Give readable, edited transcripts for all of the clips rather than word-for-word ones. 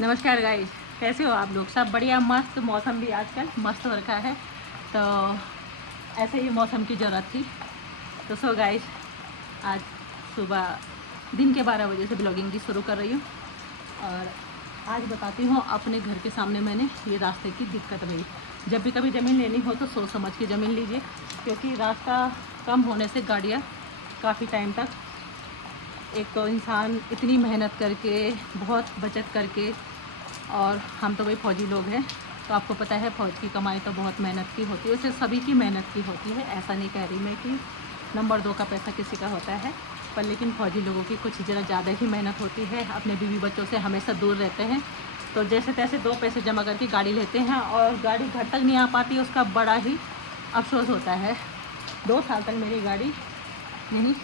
नमस्कार गाइस, कैसे हो आप लोग? सब बढ़िया, मस्त। मौसम भी आजकल मस्त हो रखा है, तो ऐसे ही मौसम की ज़रूरत थी। तो सो गाइस, आज सुबह दिन के 12 बजे से ब्लॉगिंग की शुरू कर रही हूँ। और आज बताती हूँ, अपने घर के सामने मैंने ये रास्ते की दिक्कत रही। जब भी कभी ज़मीन लेनी हो तो सोच समझ के ज़मीन लीजिए, क्योंकि रास्ता कम होने से गाड़ियाँ काफ़ी टाइम तक, एक तो इंसान इतनी मेहनत करके, बहुत बचत करके, और हम तो भाई फौजी लोग हैं, तो आपको पता है फ़ौज की कमाई तो बहुत मेहनत की होती है। वैसे सभी की मेहनत की होती है, ऐसा नहीं कह रही मैं कि नंबर 2 का पैसा किसी का होता है, पर लेकिन फ़ौजी लोगों की कुछ ज़रा ज़्यादा ही मेहनत होती है। अपने बीवी बच्चों से हमेशा दूर रहते हैं, तो जैसे तैसे 2 पैसे जमा करके गाड़ी लेते हैं, और गाड़ी घर तक नहीं आ पाती, उसका बड़ा ही अफसोस होता है। 2 साल तक मेरी गाड़ी यहीं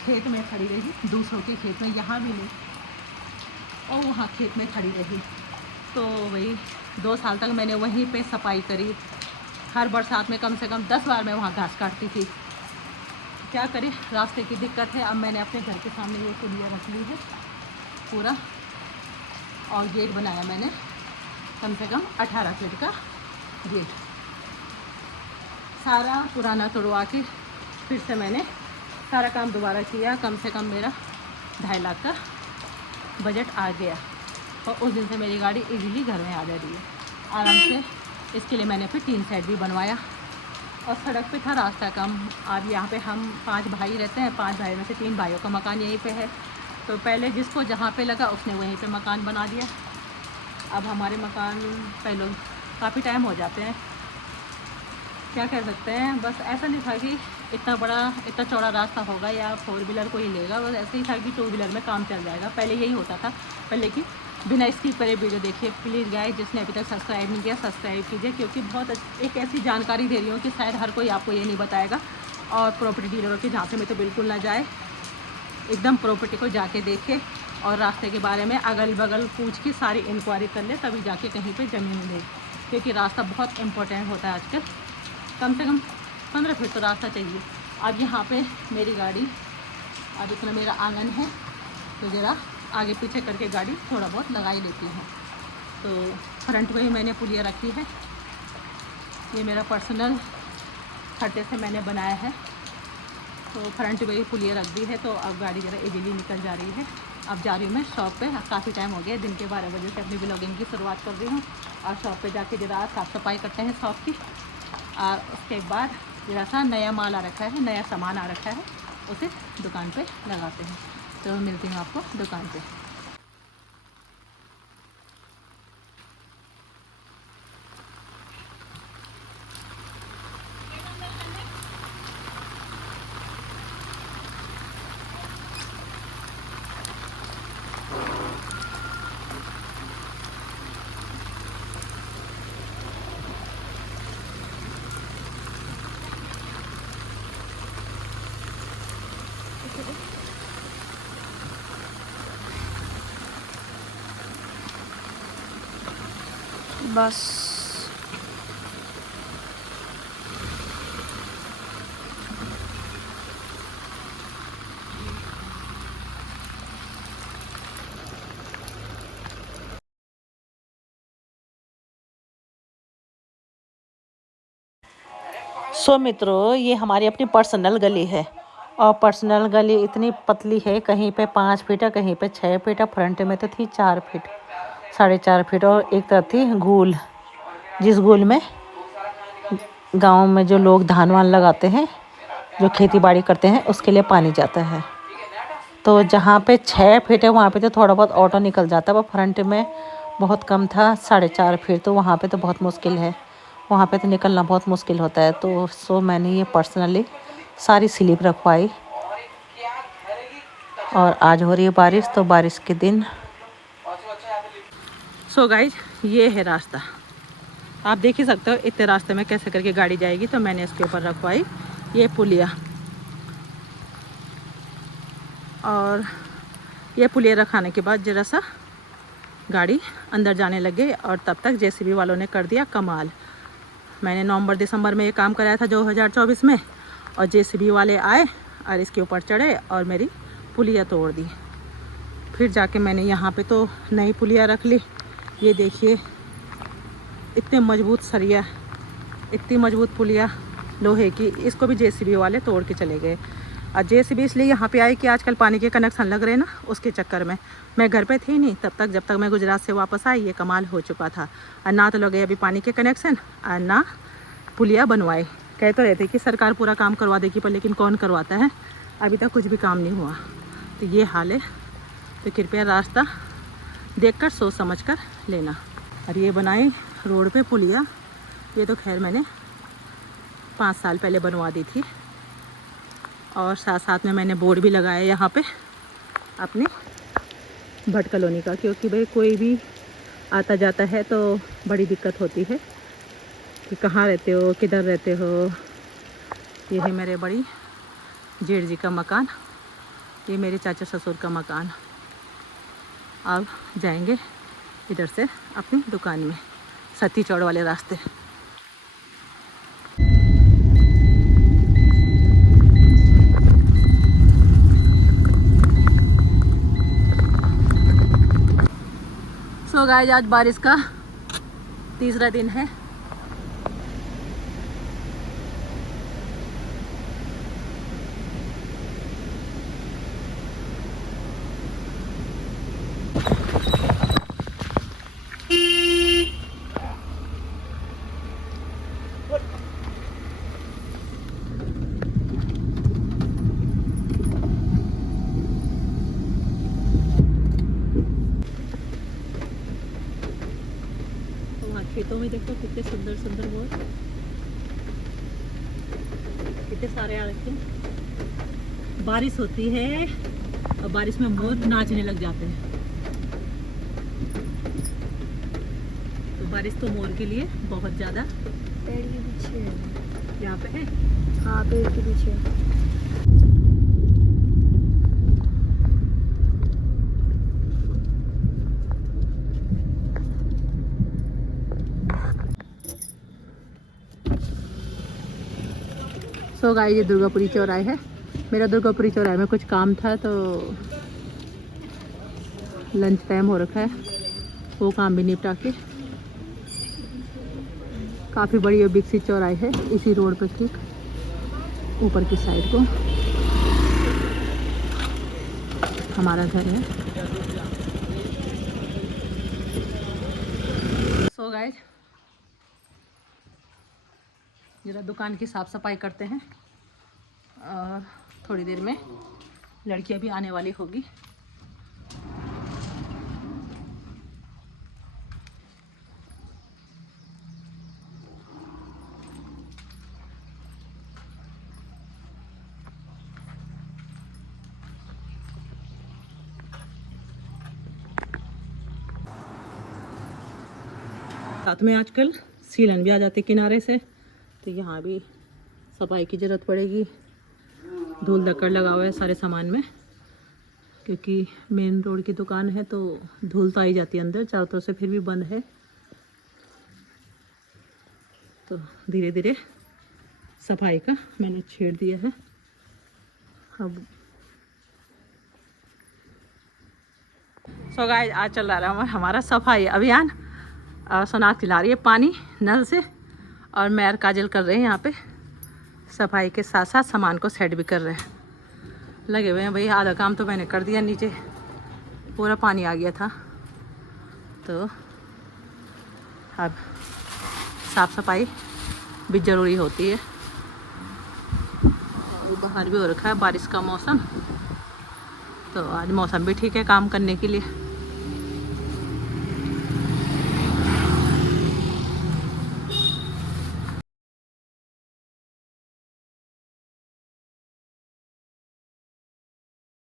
खेत में खड़ी रही, दूसरों के खेत में, यहाँ भी नहीं और वहाँ खेत में खड़ी रही। तो वही 2 साल तक मैंने वहीं पे सफाई करी। हर बरसात में कम से कम 10 बार मैं वहाँ घास काटती थी। क्या करें, रास्ते की दिक्कत है। अब मैंने अपने घर के सामने ये पुलिया रख ली है पूरा, और गेट बनाया मैंने कम से कम 18 फीट का गेट। सारा पुराना तोड़वा के फिर से मैंने सारा काम दोबारा किया। कम से कम मेरा 2.5 लाख का बजट आ गया, और उस दिन से मेरी गाड़ी इजीली घर में आ जा रही है आराम से। इसके लिए मैंने फिर 3 साइड भी बनवाया, और सड़क पे था रास्ता कम। अब यहाँ पे हम 5 भाई रहते हैं, 5 भाई में से 3 भाइयों का मकान यहीं पे है, तो पहले जिसको जहाँ पे लगा उसने वहीं पे मकान बना दिया। अब हमारे मकान पहले काफ़ी टाइम हो जाते हैं, क्या कह सकते हैं। बस ऐसा नहीं था कि इतना बड़ा इतना चौड़ा रास्ता होगा या 4 व्हीलर को ही लेगा, बस ऐसे ही था कि 2 व्हीलर में काम चल जाएगा। पहले यही होता था, पर लेकिन बिना स्किप करे वीडियो देखिए प्लीज़ गाइस। जिसने अभी तक सब्सक्राइब नहीं किया सब्सक्राइब कीजिए, क्योंकि बहुत एक ऐसी जानकारी दे रही हूँ कि शायद हर कोई आपको ये नहीं बताएगा। और प्रॉपर्टी डीलरों के झांसे में तो बिल्कुल ना जाए, एकदम प्रॉपर्टी को जाके देखे, और रास्ते के बारे में अगल बगल पूछ के सारी इंक्वायरी कर ले, तभी जाके कहीं पे ज़मीन ले, क्योंकि रास्ता बहुत इम्पोर्टेंट होता है आजकल। कम से कम 15 फीट तो रास्ता चाहिए। अब यहाँ पे मेरी गाड़ी, अब इतना मेरा आंगन है, तो ज़रा आगे पीछे करके गाड़ी थोड़ा बहुत लगा ही लेती हूँ। तो फ्रंट में ही मैंने पुलिया रखी है, ये मेरा पर्सनल खड्डे से मैंने बनाया है, तो फ्रंट में ही पुलिया रख दी है। तो अब गाड़ी ज़रा इजीली निकल जा रही है। अब जा रही हूँ मैं शॉप पे। काफ़ी टाइम हो गया, दिन के 12 बजे से अपनी ब्लॉगिंग की शुरुआत कर रही हूँ, और शॉप पे जाके ज़रा साफ़ सफाई करते हैं शॉप की, और उसके बाद ज़रा सा नया माल आ रखा है, नया सामान आ रखा है, उसे दुकान पे लगाते हैं। तो मिलती हूँ आपको दुकान पे। बस सो मित्रों, ये हमारी अपनी पर्सनल गली है, और पर्सनल गली इतनी पतली है, कहीं पे 5 फीट है, कहीं पे 6 फीट है। फ्रंट में तो थी 4 फीट, 4.5 फीट, और एक तरफ थी गूल, जिस गूल में गांव में जो लोग धान वान लगाते हैं, जो खेती बाड़ी करते हैं, उसके लिए पानी जाता है। तो जहाँ पे 6 फीट है वहाँ पे तो थोड़ा बहुत ऑटो निकल जाता है, वो फ्रंट में बहुत कम था, 4.5 फीट, तो वहाँ पे तो बहुत मुश्किल है, वहाँ पे तो निकलना बहुत मुश्किल होता है। तो सो मैंने ये पर्सनली सारी स्लिप रखवाई। और आज हो रही है बारिश, तो बारिश के दिन। सो गाइज, ये है रास्ता, आप देख ही सकते हो इतने रास्ते में कैसे करके गाड़ी जाएगी। तो मैंने इसके ऊपर रखवाई ये पुलिया, और ये पुलिया रखाने के बाद जरा सा गाड़ी अंदर जाने लगे, और तब तक जेसीबी वालों ने कर दिया कमाल। मैंने नवंबर दिसंबर में ये काम कराया था 2024 में, और जेसीबी वाले आए और इसके ऊपर चढ़े और मेरी पुलिया तोड़ दी। फिर जाके मैंने यहाँ पे तो नई पुलिया रख ली, ये देखिए इतने मजबूत सरिया, इतनी मजबूत पुलिया लोहे की, इसको भी जेसीबी वाले तोड़ के चले गए। और जेसीबी इसलिए यहाँ पे आई कि आजकल पानी के कनेक्शन लग रहे हैं ना, उसके चक्कर में मैं घर पे थी नहीं तब तक, जब तक मैं गुजरात से वापस आई ये कमाल हो चुका था। और ना तो लगे अभी पानी के कनेक्शन और ना पुलिया बनवाए। कह तो रहे थे कि सरकार पूरा काम करवा देगी, पर लेकिन कौन करवाता है, अभी तक कुछ भी काम नहीं हुआ। तो ये हाल है, तो कृपया रास्ता देखकर सोच समझ कर लेना। और ये बनाई रोड पे पुलिया, ये तो खैर मैंने 5 साल पहले बनवा दी थी। और साथ साथ में मैंने बोर्ड भी लगाया यहाँ पे अपनी भट्ट कॉलोनी का, क्योंकि भाई कोई भी आता जाता है तो बड़ी दिक्कत होती है कि कहाँ रहते हो, किधर रहते हो। ये है मेरे बड़ी जेठ जी का मकान, ये मेरे चाचा ससुर का मकान। अब जाएंगे इधर से अपनी दुकान में, सती चौड़ वाले रास्ते। सो गाइस आज बारिश का तीसरा दिन है। खेतों में देखो कितने सुंदर सुंदर मोर, कितने सारे आ रखे हैं। बारिश होती है और बारिश में मोर नाचने लग जाते हैं। तो बारिश तो मोर के लिए बहुत ज़्यादा। पेड़ के पीछे यहाँ पे है, हाँ पेड़ के पीछे। सो गाइस ये दुर्गापुरी चौराहे है। मेरा दुर्गापुरी चौराहे में कुछ काम था तो लंच टाइम हो रखा है, वो काम भी निपटा के। काफ़ी बड़ी और विकसित चौराहे है इसी रोड पर ठीक ऊपर की साइड को हमारा घर है। सो गाइस जरा दुकान की साफ़ सफाई करते हैं और थोड़ी देर में लड़कियां भी आने वाली होगी। साथ में आजकल सीलन भी आ जाते किनारे से, तो यहाँ भी सफाई की ज़रूरत पड़ेगी। धूल धक्कड़ लगा हुआ है सारे सामान में, क्योंकि मेन रोड की दुकान है तो धूल तो आई जाती है अंदर, चारों तरफ से फिर भी बंद है। तो धीरे धीरे सफाई का मैंने छेड़ दिया है। अब सो गाइस आज चल रहा है हमारा सफाई अभियान। सोनाक्षी ला रही है पानी नल से और मैं और काजल कर रहे हैं यहाँ पे सफाई के साथ साथ सामान को सेट भी कर रहे हैं, लगे हुए हैं भाई। आधा काम तो मैंने कर दिया, नीचे पूरा पानी आ गया था, तो अब साफ़ सफाई भी ज़रूरी होती है। बाहर भी हो रखा है बारिश का मौसम, तो आज मौसम भी ठीक है काम करने के लिए।